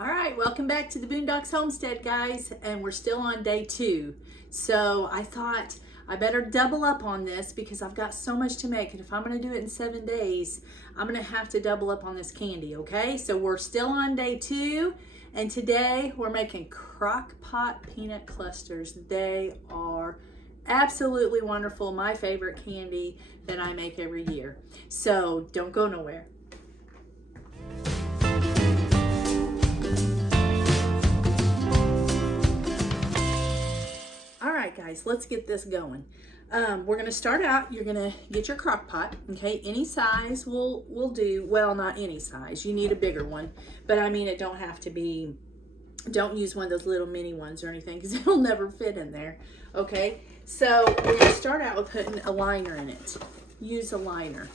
All right, welcome back to the Boondocks Homestead, guys, and we're still on day 2. So I thought I better double up on this because I've got so much to make, and if I'm going to do it in 7 days, I'm going to have to double up on this candy, okay? So we're still on day 2, and today we're making crockpot peanut clusters. They are absolutely wonderful, my favorite candy that I make every year. So don't go nowhere. Guys, let's get this going. We're going to start out. You're going to get your crock pot, okay? Any size will do. Well, not any size. You need a bigger one, but I mean, it don't have to be, don't use one of those little mini ones or anything because it'll never fit in there, okay? So we're going to start out with putting a liner in it. Use a liner.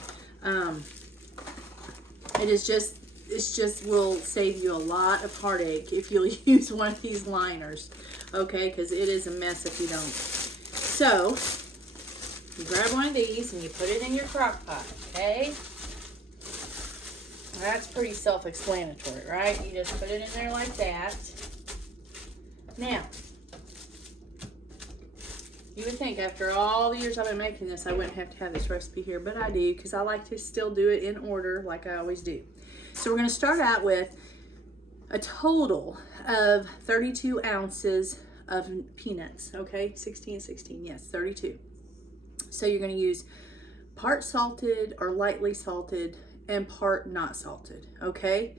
It's just will save you a lot of heartache if you'll use one of these liners, okay? Because it is a mess if you don't. So, you grab one of these and you put it in your crock pot, okay? That's pretty self-explanatory, right? You just put it in there like that. Now, you would think after all the years I've been making this, I wouldn't have to have this recipe here, but I do because I like to still do it in order like I always do. So we're going to start out with a total of 32 ounces of peanuts, okay? 16, yes, 32. So you're going to use part salted or lightly salted and part not salted, okay?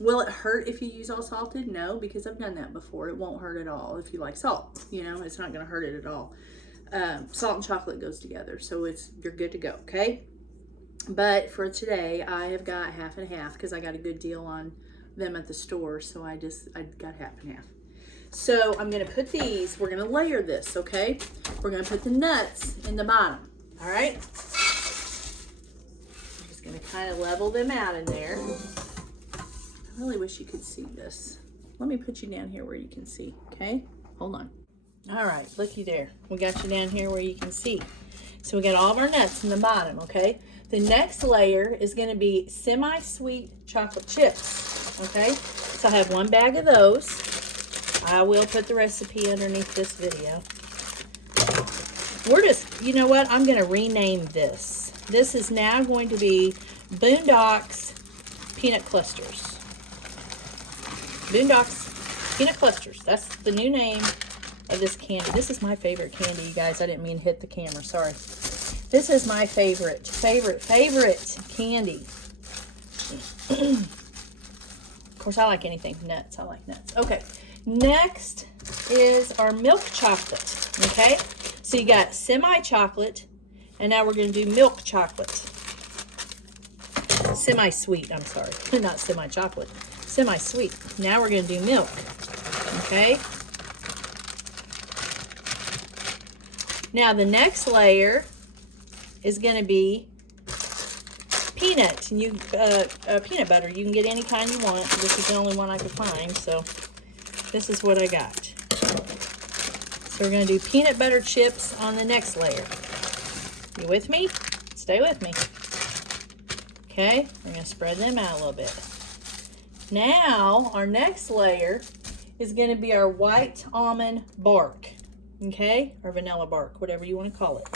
Will it hurt if you use all salted? No, because I've done that before. It won't hurt at all if you like salt. You know, it's not going to hurt it at all. Salt and chocolate goes together, so you're good to go, okay? But for today, I have got half and half because I got a good deal on them at the store, so I got half and half. So I'm going to put these, we're going to layer this, okay? We're going to put the nuts in the bottom, all right? I'm just going to kind of level them out in there. I really wish you could see this. Let me put you down here where you can see, okay? Hold on. All right, looky there. We got you down here where you can see. So we got all of our nuts in the bottom, okay? The next layer is going to be semi-sweet chocolate chips, okay? So I have 1 bag of those. I will put the recipe underneath this video. You know what? I'm going to rename this. This is now going to be Boondocks Peanut Clusters. Boondocks Peanut Clusters. That's the new name of this candy. This is my favorite candy, you guys. I didn't mean to hit the camera. Sorry. This is my favorite candy. Of course, I like anything nuts. I like nuts. Okay. Next is our milk chocolate, okay? So you got semi-chocolate, and now we're going to do milk chocolate. Semi-sweet, I'm sorry. Not semi-chocolate. Semi-sweet. Now we're going to do milk, okay? Now the next layer is going to be peanut. And peanut butter. You can get any kind you want. This is the only one I could find, so this is what I got. So we're going to do peanut butter chips on the next layer. You with me? Stay with me. Okay, we're going to spread them out a little bit. Now, our next layer is going to be our white almond bark. Okay, or vanilla bark, whatever you want to call it.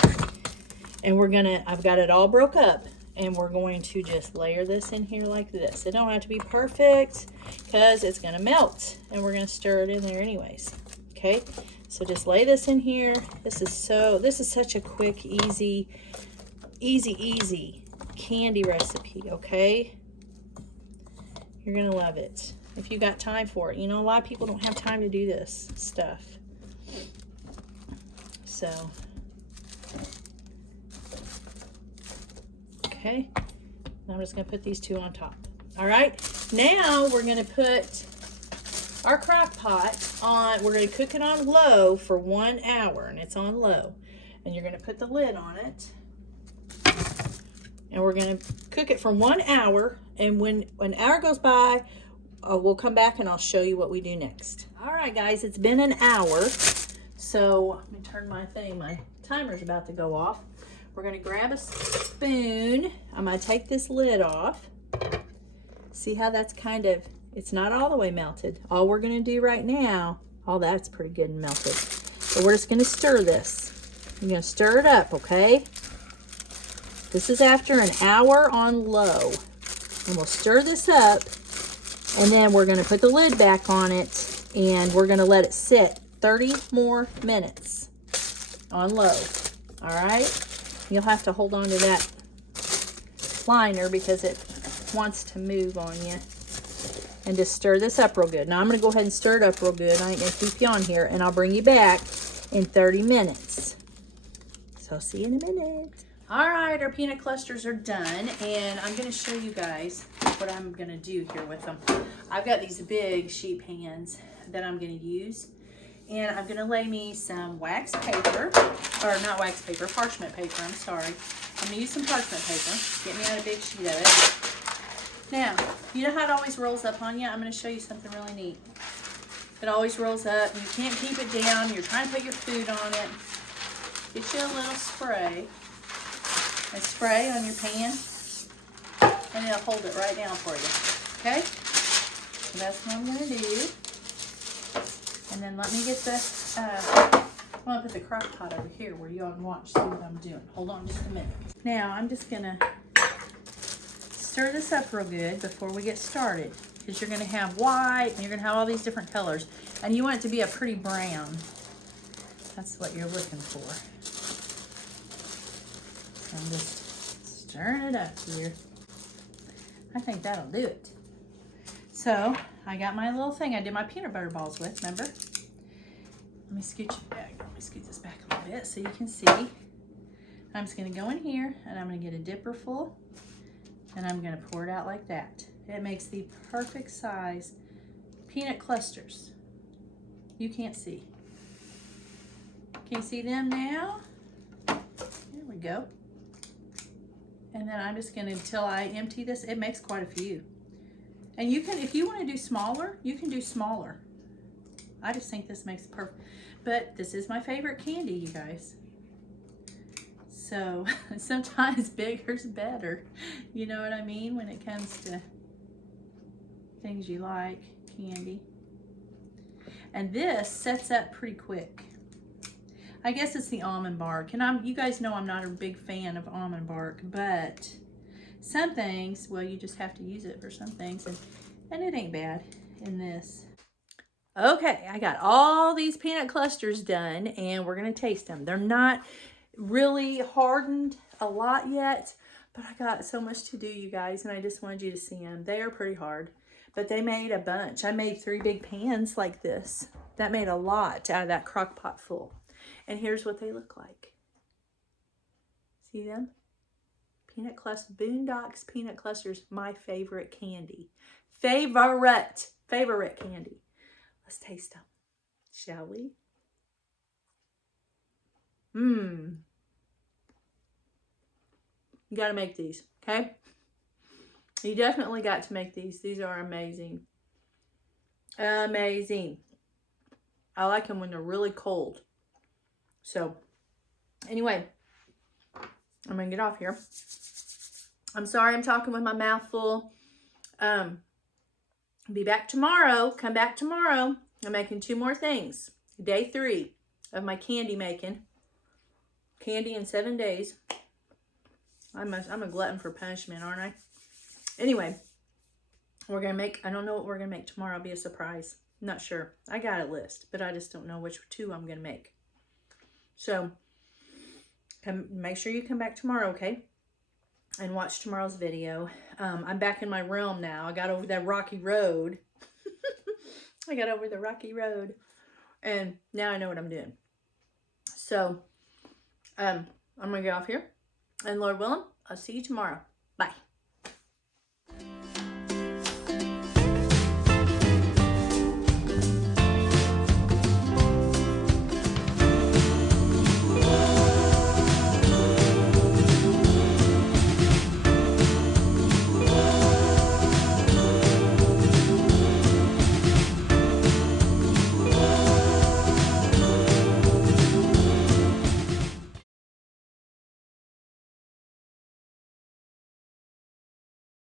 And I've got it all broke up, and we're going to just layer this in here like this. It don't have to be perfect because it's going to melt, and we're going to stir it in there anyways. Okay, so just lay this in here. This is such a quick, easy candy recipe, okay? You're going to love it if you got time for it. You know, a lot of people don't have time to do this stuff. So, okay, I'm just going to put these 2 on top. All right, now we're going to put our crock pot on, we're going to cook it on low for 1 hour, and it's on low. And you're going to put the lid on it, and we're going to cook it for 1 hour, and when an hour goes by, we'll come back and I'll show you what we do next. All right, guys, it's been an hour. So let me turn my timer's about to go off. We're going to grab a spoon. I'm going to take this lid off. See how that's It's not all the way melted. All we're gonna do right now, oh, that's pretty good and melted. So we're just gonna stir this. You're gonna stir it up, okay? This is after an hour on low. And we'll stir this up, and then we're gonna put the lid back on it, and we're gonna let it sit 30 more minutes on low, all right? You'll have to hold on to that liner because it wants to move on you. And just stir this up real good. Now I'm gonna go ahead and stir it up real good. I ain't gonna keep you on here, and I'll bring you back in 30 minutes. So I'll see you in a minute. All right, our peanut clusters are done, and I'm gonna show you guys what I'm gonna do here with them. I've got these big sheet pans that I'm gonna use, and I'm gonna lay me some wax paper, or not wax paper, parchment paper, I'm sorry. I'm gonna use some parchment paper. Get me out a big sheet of it. Now, you know how it always rolls up on you? I'm gonna show you something really neat. It always rolls up, you can't keep it down, you're trying to put your food on it. Get you a little spray, and spray on your pan, and it'll hold it right down for you, okay? So that's what I'm gonna do. And then let me get the, I'm gonna put the crock pot over here where you all can watch, see what I'm doing. Hold on just a minute. Now, I'm just gonna stir this up real good before we get started, because you're gonna have white, and you're gonna have all these different colors, and you want it to be a pretty brown. That's what you're looking for. So I'm just stirring it up here. I think that'll do it. So I got my little thing I did my peanut butter balls with, remember? Let me scooch it back. Let me scoot this back a little bit so you can see. I'm just gonna go in here, and I'm gonna get a dipper full, and I'm gonna pour it out like that. It makes the perfect size peanut clusters. You can't see. Can you see them now? There we go. And then I'm just gonna, until I empty this, it makes quite a few. And you can, if you wanna do smaller, you can do smaller. I just think this makes perfect. But this is my favorite candy, you guys. So sometimes bigger's better. You know what I mean? When it comes to things you like, candy. And this sets up pretty quick. I guess it's the almond bark. And you guys know I'm not a big fan of almond bark, but some things, well, you just have to use it for some things. And it ain't bad in this. Okay, I got all these peanut clusters done, and we're gonna taste them. They're not really hardened a lot yet, but I got so much to do, you guys, and I just wanted you to see them. They are pretty hard, but they made a bunch. I made 3 big pans like this. That made a lot out of that crock pot full. And here's what they look like. See them? Peanut clusters, Boondocks peanut clusters, my favorite candy. Favorite candy. Let's taste them, shall we? You gotta make these, okay? You definitely got to make these. These are amazing. Amazing. I like them when they're really cold. So, anyway, I'm gonna get off here. I'm sorry I'm talking with my mouth full. Be back tomorrow. Come back tomorrow. I'm making 2 more things. Day 3 of my candy making. Candy in 7 days. I'm a glutton for punishment, aren't I? Anyway, we're going to make, I don't know what we're going to make tomorrow. It'll be a surprise. I'm not sure. I got a list, but I just don't know which 2 I'm going to make. So, make sure you come back tomorrow, okay? And watch tomorrow's video. I'm back in my realm now. I got over that rocky road. I got over the rocky road. And now I know what I'm doing. So, I'm going to get off here. And Lord willing, I'll see you tomorrow.